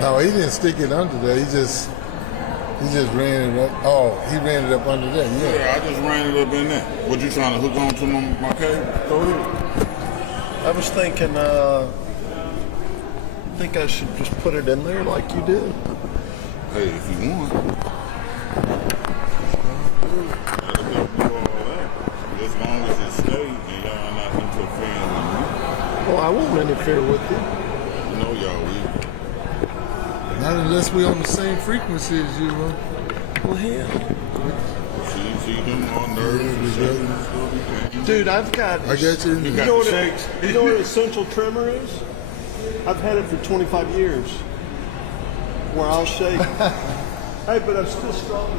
No, he didn't stick it under there. He just ran it up. Oh, he ran it up under there. Yeah. Yeah, I just ran it up in there. What you trying to hook on to my cable? Go ahead. I was thinking, I think I should just put it in there like you did. Hey, if you want. That'll help you all that. As long as it stays and y'all not interfering with me. Well, I won't interfere with you. You know y'all will. Not unless we're on the same frequency as you, huh? Well, hell. See them on nerves and shit and stuff. Dude, I've got... I got you. You You got know the what, shakes. you know what essential tremor is? I've had it for 25 years. Where I'll shake. Hey, but I'm still strong.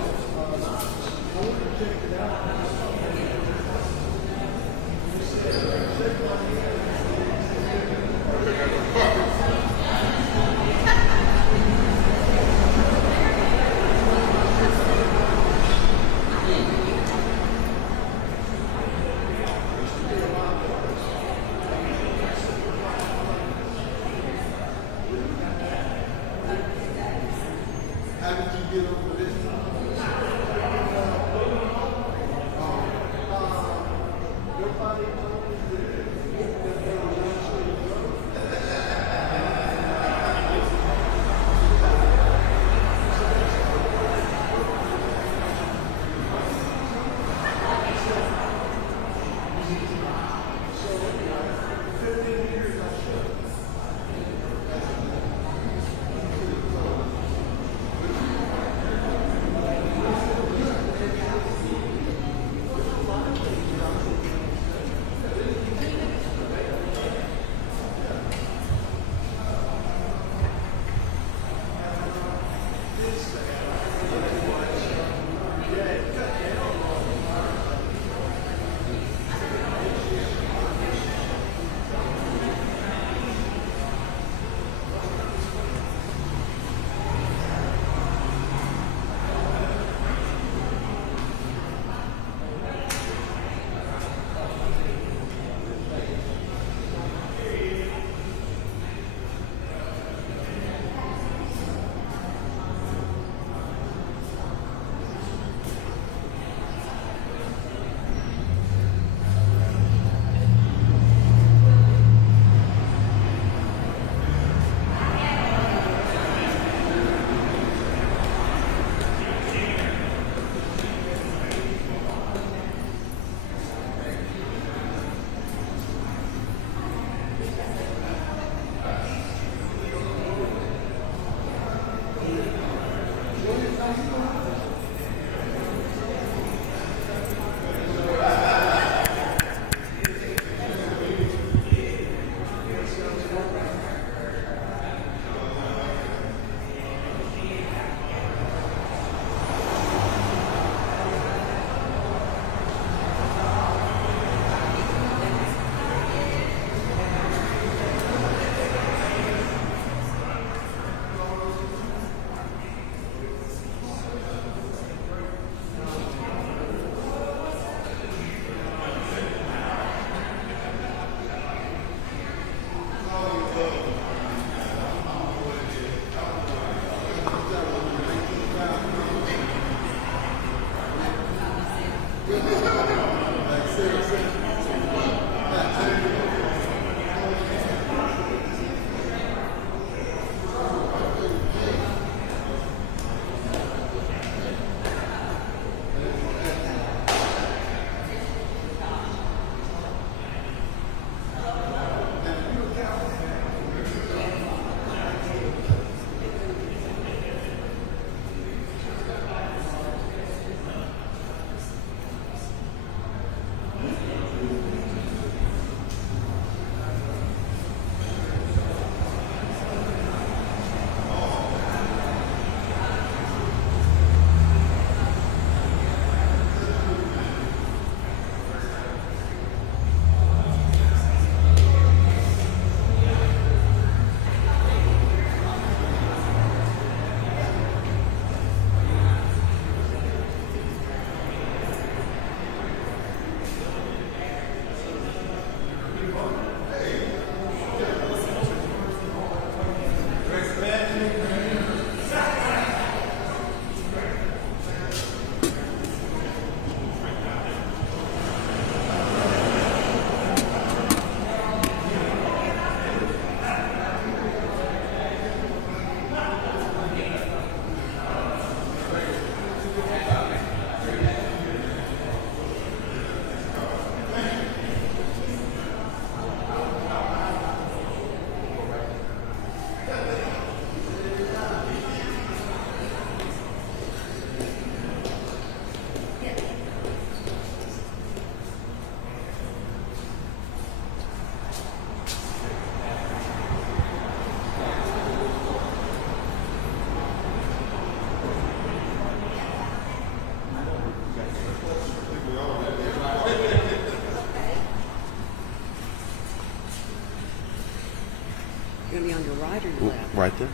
your right or your left? Right there.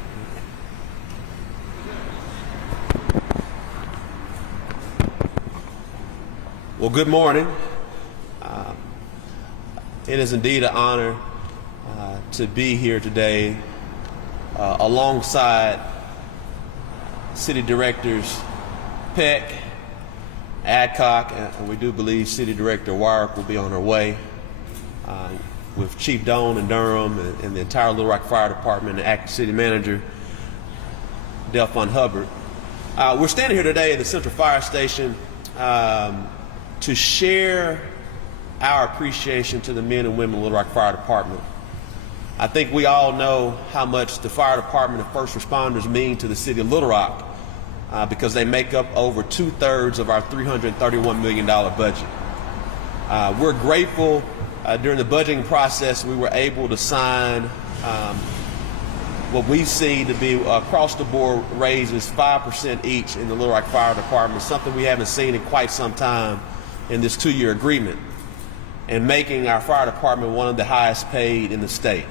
Well, good morning. It is indeed an honor to be here today alongside City Directors Peck, Adcock, and we do believe City Director Warwick will be on her way, with Chief Doan and Durham and the entire Little Rock Fire Department and Acting City Manager Delphon Hubbard. We're standing here today at the Central Fire Station to share our appreciation to the men and women of Little Rock Fire Department. I think we all know how much the fire department and first responders mean to the city of Little Rock because they make up over 2/3 of our $331 million budget. We're grateful during the budgeting process we were able to sign what we see to be across the board raises 5% each in the Little Rock Fire Department, something we haven't seen in quite some time in this 2-year agreement, and making our fire department one of the highest paid in the state.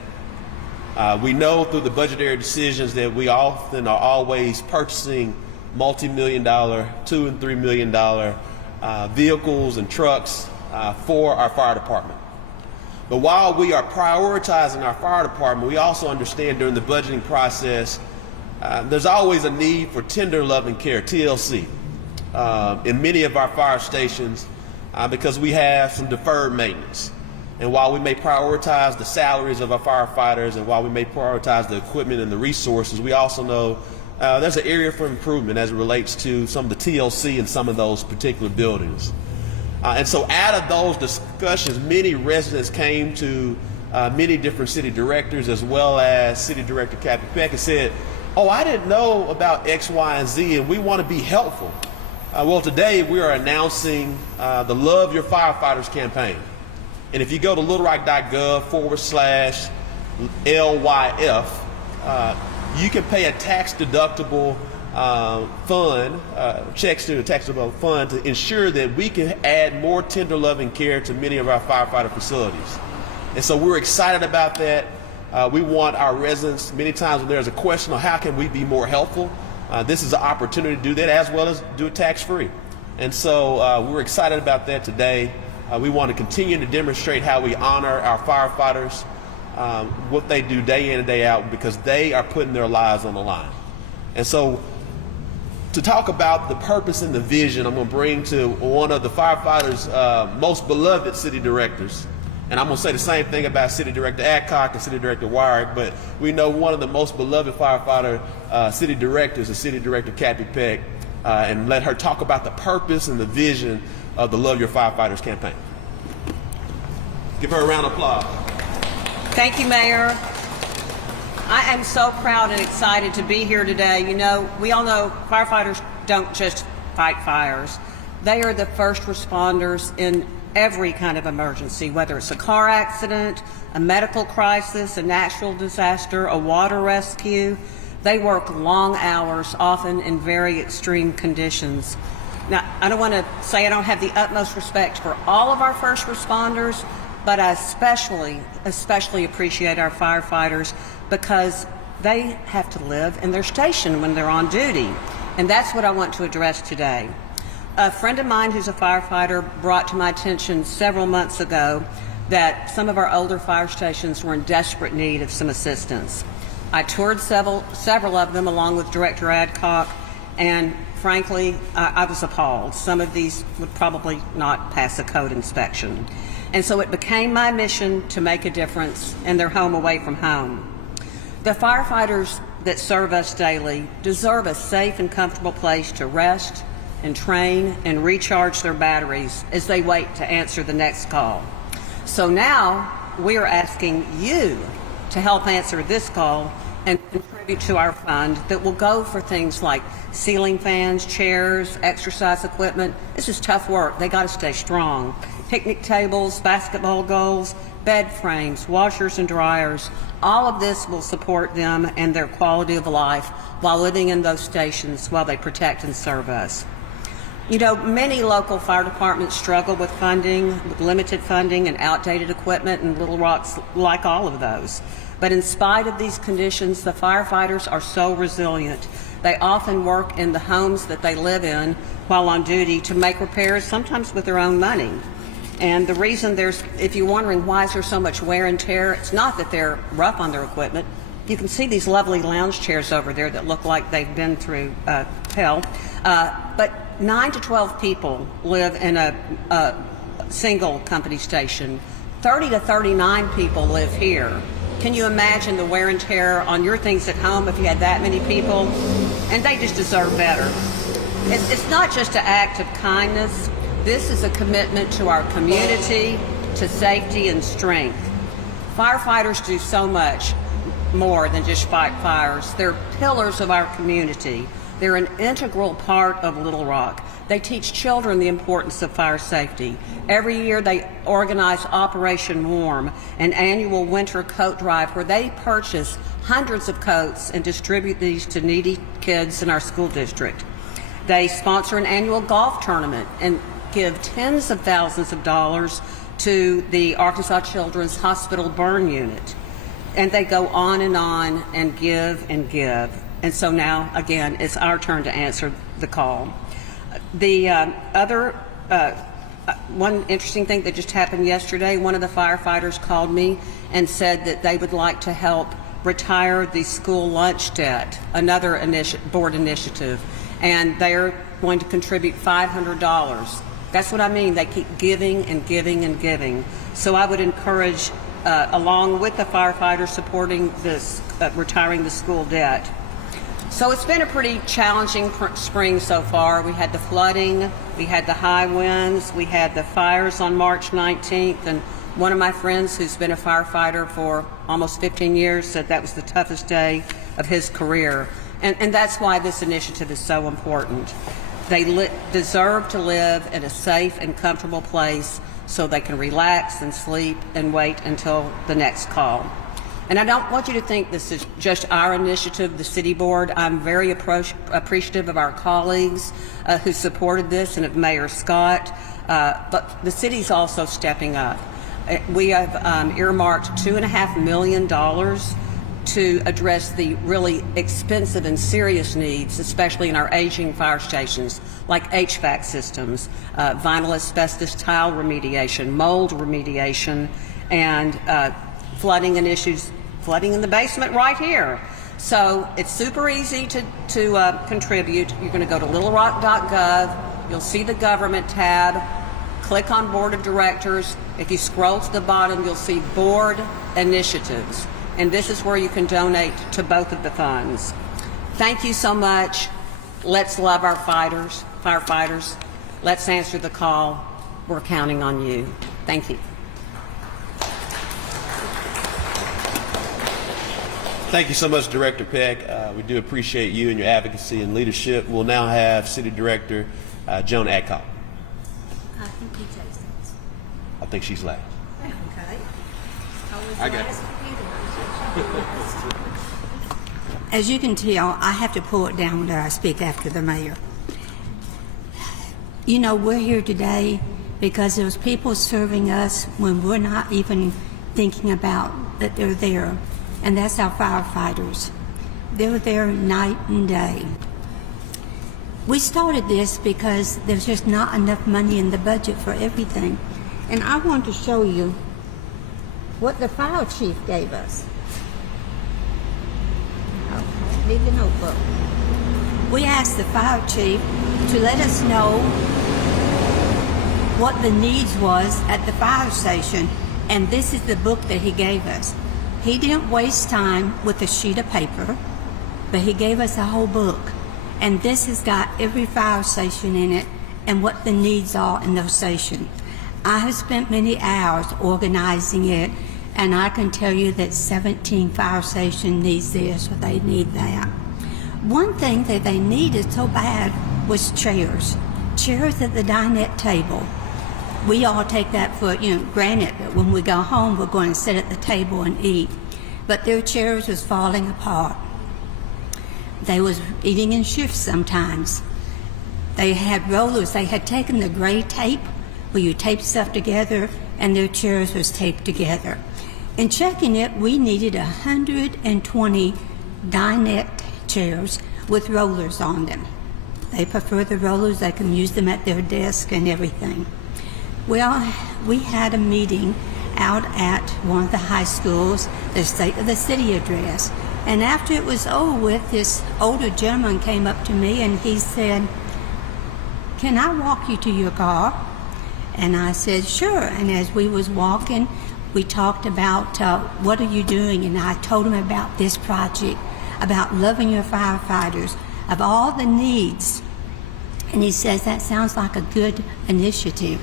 We know through the budgetary decisions that we often are always purchasing multi-million-dollar, $2 and $3 million vehicles and trucks for our fire department. But while we are prioritizing our fire department, we also understand during the budgeting process there's always a need for tender loving care, TLC, in many of our fire stations because we have some deferred maintenance. And while we may prioritize the salaries of our firefighters and while we may prioritize the equipment and the resources, we also know there's an area for improvement as it relates to some of the TLC in some of those particular buildings. And so out of those discussions, many residents came to many different city directors as well as City Director Kathy Peck and said, oh, I didn't know about X, Y, and Z, and we want to be helpful. Well, today we are announcing the Love Your Firefighters campaign. And if you go to littlerock.gov/LYF, you can pay a tax-deductible fund, checks to a tax-deductible fund to ensure that we can add more tender loving care to many of our firefighter facilities. And so we're excited about that. We want our residents, many times when there's a question of how can we be more helpful, this is an opportunity to do that as well as do it tax-free. And so we're excited about that today. We want to continue to demonstrate how we honor our firefighters, what they do day in and day out, because they are putting their lives on the line. And so to talk about the purpose and the vision, I'm going to bring to one of the firefighters' most beloved city directors. And I'm going to say the same thing about City Director Adcock and City Director Warwick, but we know one of the most beloved firefighter city directors is City Director Kathy Peck, and let her talk about the purpose and the vision of the Love Your Firefighters campaign. Give her a round of applause. Thank you, Mayor. I am so proud and excited to be here today. You know, we all know firefighters don't just fight fires. They are the first responders in every kind of emergency, whether it's a car accident, a medical crisis, a natural disaster, a water rescue. They work long hours, often in very extreme conditions. Now, I don't want to say I don't have the utmost respect for all of our first responders, but I especially appreciate our firefighters because they have to live in their station when they're on duty. And that's what I want to address today. A friend of mine who's a firefighter brought to my attention several months ago that some of our older fire stations were in desperate need of some assistance. I toured several of them along with Director Adcock, and frankly, I was appalled. Some of these would probably not pass a code inspection. And so it became my mission to make a difference in their home away from home. The firefighters that serve us daily deserve a safe and comfortable place to rest and train and recharge their batteries as they wait to answer the next call. So now we are asking you to help answer this call and contribute to our fund that will go for things like ceiling fans, chairs, exercise equipment. This is tough work. They got to stay strong. Picnic tables, basketball goals, bed frames, washers and dryers. All of this will support them and their quality of life while living in those stations while they protect and serve us. You know, many local fire departments struggle with funding, with limited funding and outdated equipment, and Little Rock's like all of those. But in spite of these conditions, the firefighters are so resilient. They often work in the homes that they live in while on duty to make repairs, sometimes with their own money. And the reason if you're wondering why is there so much wear and tear, it's not that they're rough on their equipment. You can see these lovely lounge chairs over there that look like they've been through hell. But 9 to 12 people live in a single company station. 30 to 39 people live here. Can you imagine the wear and tear on your things at home if you had that many people? And they just deserve better. It's not just an act of kindness. This is a commitment to our community, to safety and strength. Firefighters do so much more than just fight fires. They're pillars of our community. They're an integral part of Little Rock. They teach children the importance of fire safety. Every year they organize Operation Warm, an annual winter coat drive where they purchase hundreds of coats and distribute these to needy kids in our school district. They sponsor an annual golf tournament and give tens of thousands of dollars to the Arkansas Children's Hospital Burn Unit. And they go on and give and give. And so now, again, it's our turn to answer the call. The one interesting thing that just happened yesterday, one of the firefighters called me and said that they would like to help retire the school lunch debt, another board initiative, and they're going to contribute $500. That's what I mean. They keep giving and giving and giving. So I would encourage, along with the firefighters, supporting this, retiring the school debt. So it's been a pretty challenging spring so far. We had the flooding, we had the high winds, we had the fires on March 19th, and one of my friends who's been a firefighter for almost 15 years said that was the toughest day of his career. And that's why this initiative is so important. They deserve to live in a safe and comfortable place so they can relax and sleep and wait until the next call. And I don't want you to think this is just our initiative, the City Board. I'm very appreciative of our colleagues who supported this and of Mayor Scott, but the city's also stepping up. We have earmarked $2.5 million to address the really expensive and serious needs, especially in our aging fire stations, like HVAC systems, vinyl asbestos tile remediation, mold remediation, and flooding and issues, flooding in the basement right here. So it's super easy to contribute. You're going to go to littlerock.gov. You'll see the government tab. Click on Board of Directors. If you scroll to the bottom, you'll see Board Initiatives. And this is where you can donate to both of the funds. Thank you so much. Let's love our firefighters. Let's answer the call. We're counting on you. Thank you. Thank you so much, Director Peck. We do appreciate you and your advocacy and leadership. We'll now have City Director Joan Adcock. I think he takes things. I think she's last. Okay. I got it. As you can tell, I have to pull it down when I speak after the mayor. You know, we're here today because there's people serving us when we're not even thinking about that they're there. And that's our firefighters. They're there night and day. We started this because there's just not enough money in the budget for everything. And I want to show you what the fire chief gave us. Okay, leave the notebook. We asked the fire chief to let us know what the needs was at the fire station, and this is the book that he gave us. He didn't waste time with a sheet of paper, but he gave us a whole book. And this has got every fire station in it and what the needs are in those stations. I have spent many hours organizing it, and I can tell you that 17 fire stations needs this or they need that. One thing that they needed so bad was chairs. Chairs at the dinette table. We all take that for granted that when we go home we're going to sit at the table and eat. But their chairs was falling apart. They was eating in shifts sometimes. They had rollers. They had taken the gray tape where you tape stuff together, and their chairs was taped together. In checking it, we needed 120 dinette chairs with rollers on them. They prefer the rollers. They can use them at their desk and everything. Well, we had a meeting out at one of the high schools, the State of the City address. And after it was over with, this older gentleman came up to me and he said, "Can I walk you to your car?" And I said, "Sure." And as we was walking, we talked about what are you doing? And I told him about this project, about loving your firefighters, of all the needs. And he says, "That sounds like a good initiative."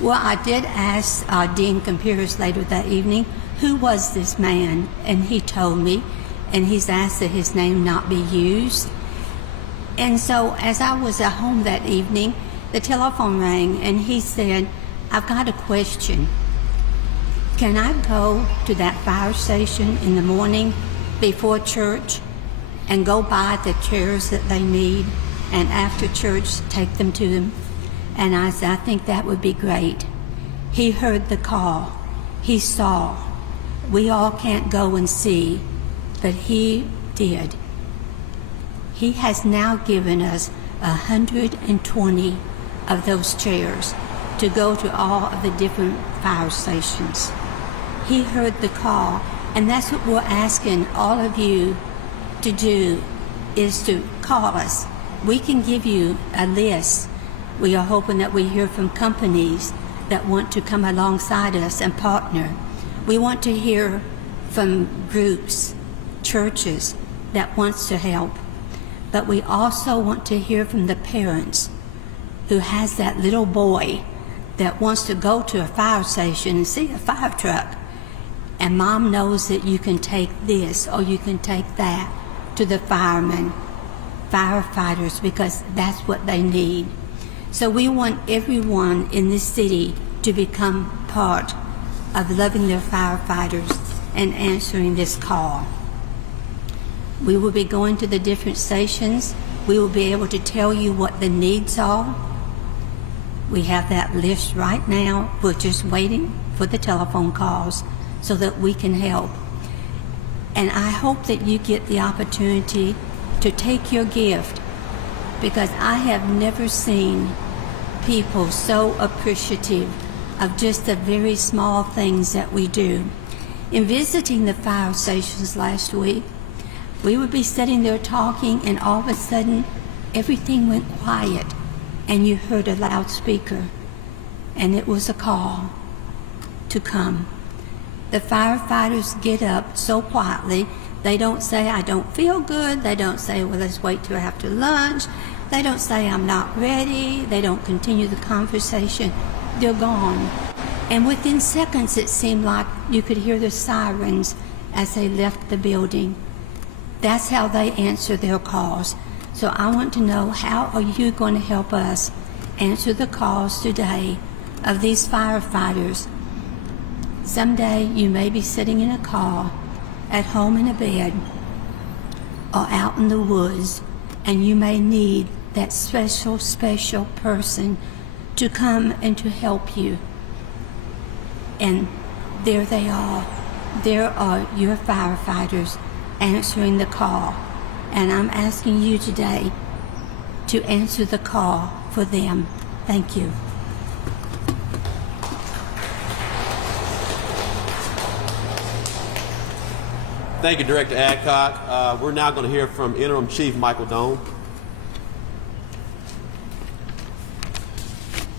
Well, I did ask Dean Compiers later that evening, who was this man? And he told me, and he's asked that his name not be used. And so as I was at home that evening, the telephone rang and he said, "I've got a question. Can I go to that fire station in the morning before church and go buy the chairs that they need, and after church take them to them?" And I said, "I think that would be great." He heard the call. He saw. We all can't go and see, but he did. He has now given us 120 of those chairs to go to all of the different fire stations. He heard the call, and that's what we're asking all of you to do, is to call us. We can give you a list. We are hoping that we hear from companies that want to come alongside us and partner. We want to hear from groups, churches that wants to help. But we also want to hear from the parents who has that little boy that wants to go to a fire station and see a fire truck. And mom knows that you can take this or you can take that to the firemen, firefighters, because that's what they need. So we want everyone in this city to become part of loving their firefighters and answering this call. We will be going to the different stations. We will be able to tell you what the needs are. We have that list right now. We're just waiting for the telephone calls so that we can help. And I hope that you get the opportunity to take your gift, because I have never seen people so appreciative of just the very small things that we do. In visiting the fire stations last week, we would be sitting there talking, and all of a sudden everything went quiet and you heard a loudspeaker, and it was a call to come. The firefighters get up so quietly. They don't say, "I don't feel good." They don't say, "Well, let's wait till after lunch." They don't say, "I'm not ready." They don't continue the conversation. They're gone. And within seconds, it seemed like you could hear the sirens as they left the building. That's how they answer their calls. So I want to know, how are you going to help us answer the calls today of these firefighters? Someday you may be sitting in a car, at home in a bed, or out in the woods, and you may need that special person to come and to help you. And there they are. There are your firefighters answering the call. And I'm asking you today to answer the call for them. Thank you. Thank you, Director Adcock. We're now going to hear from Interim Chief Michael Doan.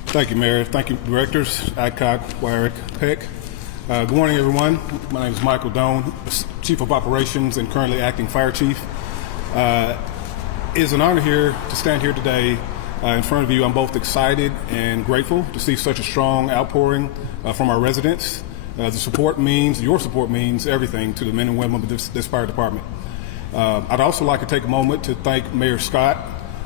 Thank you, Mayor. Thank you, Directors Adcock, Wyrick, Peck. Good morning, everyone. My name is Michael Doan, Chief of Operations and currently Acting Fire Chief. It is an honor here to stand here today in front of you. I'm both excited and grateful to see such a strong outpouring from our residents. Your support means everything to the men and women of this fire department. I'd also like to take a moment to thank Mayor Scott,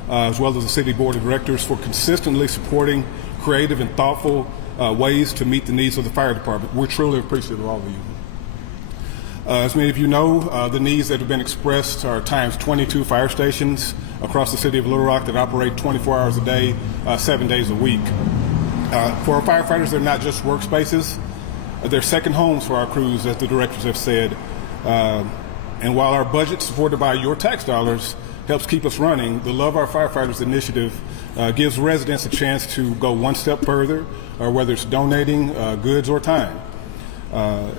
as well as the City Board of Directors, for consistently supporting creative and thoughtful ways to meet the needs of the fire department. We're truly appreciative of all of you. As many of you know, the needs that have been expressed are times 22 fire stations across the city of Little Rock that operate 24 hours a day, 7 days a week. For our firefighters, they're not just workspaces. They're second homes for our crews, as the directors have said. And while our budget, supported by your tax dollars, helps keep us running, the Love Our Firefighters initiative gives residents a chance to go one step further, whether it's donating goods or time. On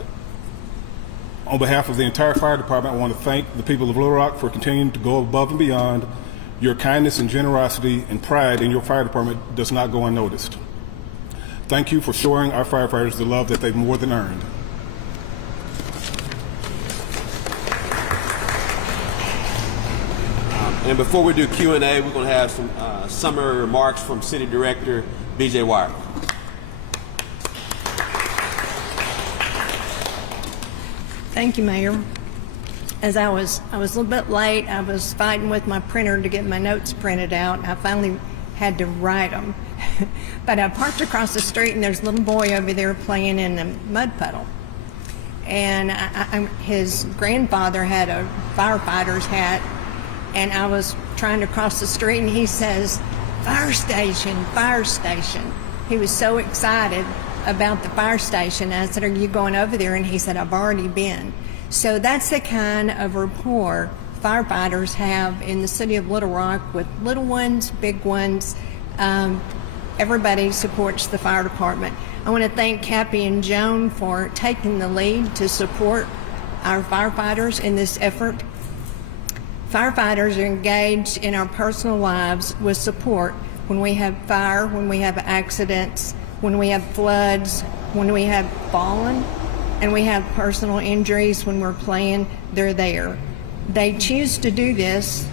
behalf of the entire fire department, I want to thank the people of Little Rock for continuing to go above and beyond. Your kindness and generosity and pride in your fire department does not go unnoticed. Thank you for showing our firefighters the love that they've more than earned. And before we do Q&A, we're going to have some summary remarks from City Director B.J. Wire. Thank you, Mayor. As I was a little bit late. I was fighting with my printer to get my notes printed out. I finally had to write them. But I parked across the street, and there's a little boy over there playing in a mud puddle. And his grandfather had a firefighter's hat, and I was trying to cross the street, and he says, "Fire station, fire station." He was so excited about the fire station. I said, "Are you going over there?" And he said, "I've already been." So that's the kind of rapport firefighters have in the city of Little Rock with little ones, big ones. Everybody supports the fire department. I want to thank Cappy and Joan for taking the lead to support our firefighters in this effort. Firefighters are engaged in our personal lives with support when we have fire, when we have accidents, when we have floods, when we have fallen, and we have personal injuries when we're playing. They're there. They choose to do this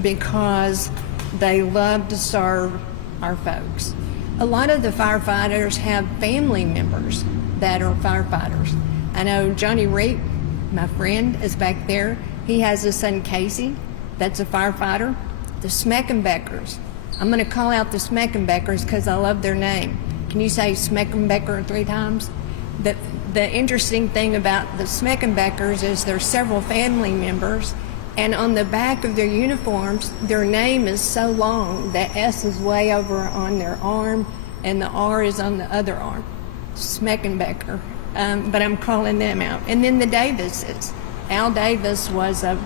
because they love to serve our folks. A lot of the firefighters have family members that are firefighters. I know Johnny Reap, my friend, is back there. He has a son, Casey, that's a firefighter. The Smeckenbeckers. I'm going to call out the Smeckenbeckers because I love their name. Can you say Smeckenbecker 3 times? The interesting thing about the Smeckenbeckers is there's several family members, and on the back of their uniforms, their name is so long that S is way over on their arm, and the R is on the other arm. Smeckenbecker. But I'm calling them out. And then the Davises. Al Davis was a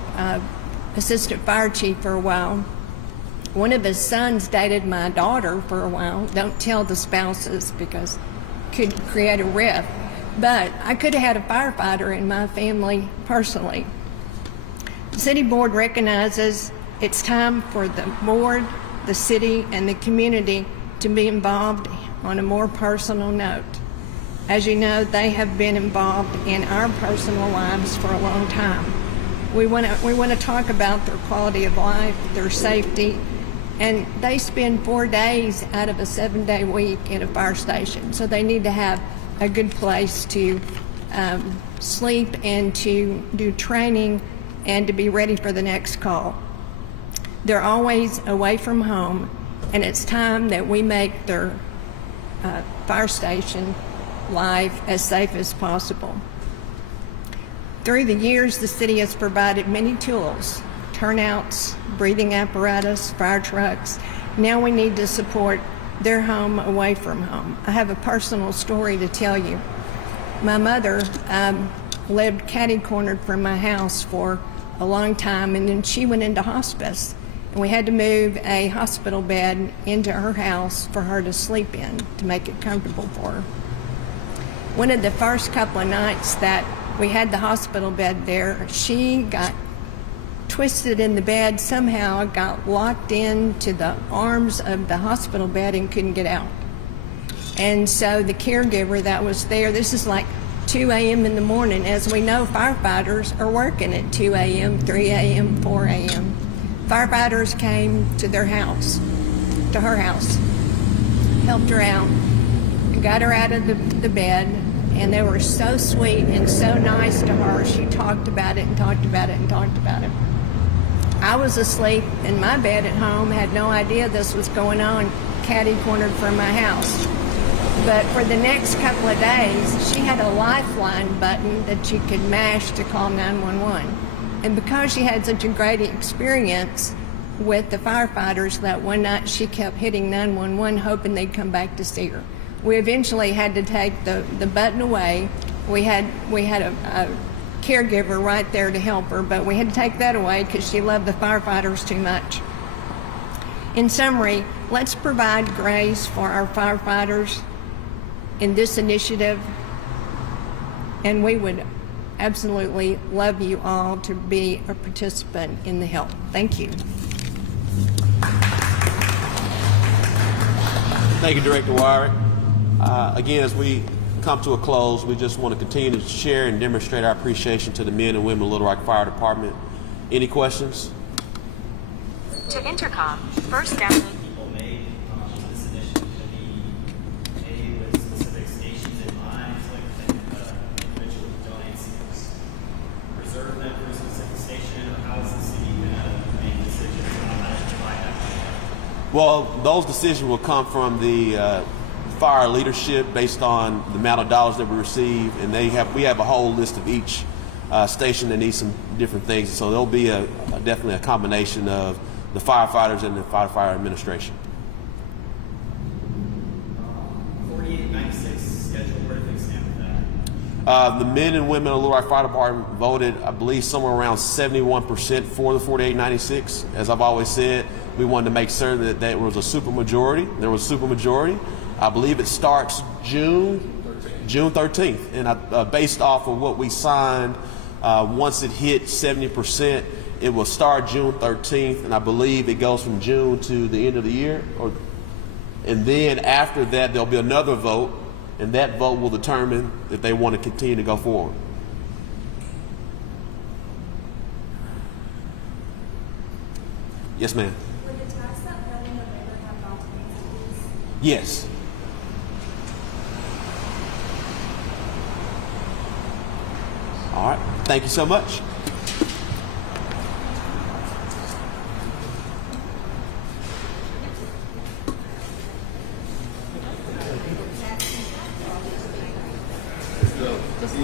assistant fire chief for a while. One of his sons dated my daughter for a while. Don't tell the spouses because it could create a rift. But I could have had a firefighter in my family personally. The city board recognizes it's time for the board, the city, and the community to be involved on a more personal note. As you know, they have been involved in our personal lives for a long time. We want to talk about their quality of life, their safety, and they spend 4 days out of a 7-day week in a fire station. So they need to have a good place to sleep and to do training and to be ready for the next call. They're always away from home, and it's time that we make their fire station life as safe as possible. Through the years, the city has provided many tools, turnouts, breathing apparatus, fire trucks. Now we need to support their home away from home. I have a personal story to tell you. My mother lived catty-cornered from my house for a long time, and then she went into hospice, and we had to move a hospital bed into her house for her to sleep in to make it comfortable for her. One of the first couple of nights that we had the hospital bed there, she got twisted in the bed, somehow got locked into the arms of the hospital bed and couldn't get out. And so the caregiver that was there, this is like 2 a.m. in the morning. As we know, firefighters are working at 2 a.m., 3 a.m., 4 a.m. Firefighters came to their house, to her house, helped her out, got her out of the bed, and they were so sweet and so nice to her. She talked about it and talked about it and talked about it. I was asleep in my bed at home, had no idea this was going on, catty-cornered from my house. But for the next couple of days, she had a lifeline button that she could mash to call 911. And because she had such a great experience with the firefighters, that one night she kept hitting 911, hoping they'd come back to see her. We eventually had to take the button away. We had a caregiver right there to help her, but we had to take that away because she loved the firefighters too much. In summary, let's provide grace for our firefighters in this initiative, and we would absolutely love you all to be a participant in the help. Thank you. Thank you, Director Wyrick. Again, as we come to a close, we just want to continue to share and demonstrate our appreciation to the men and women of Little Rock Fire Department. Any questions? To intercom, first down. People made this initiative to be made with specific stations in mind, like individual donates, reserve them for a specific station, or how is the city going to make decisions on how to provide that money? Well, those decisions will come from the fire leadership based on the amount of dollars that we receive, and we have a whole list of each station that needs some different things. So there'll be definitely a combination of the firefighters and the firefighter administration. 4896 schedule, where do things stand with that? The men and women of Little Rock Fire Department voted, I believe, somewhere around 71% for the 4896. As I've always said, we wanted to make certain that there was a super majority. There was a super majority. I believe it starts June 13th. And based off of what we signed, once it hit 70%, it will start June 13th, and I believe it goes from June to the end of the year. And then after that, there'll be another vote, and that vote will determine if they want to continue to go forward. Yes, ma'am. Would the tax that fell in November have gone to the cities? Yes. All right. Thank you so much. Just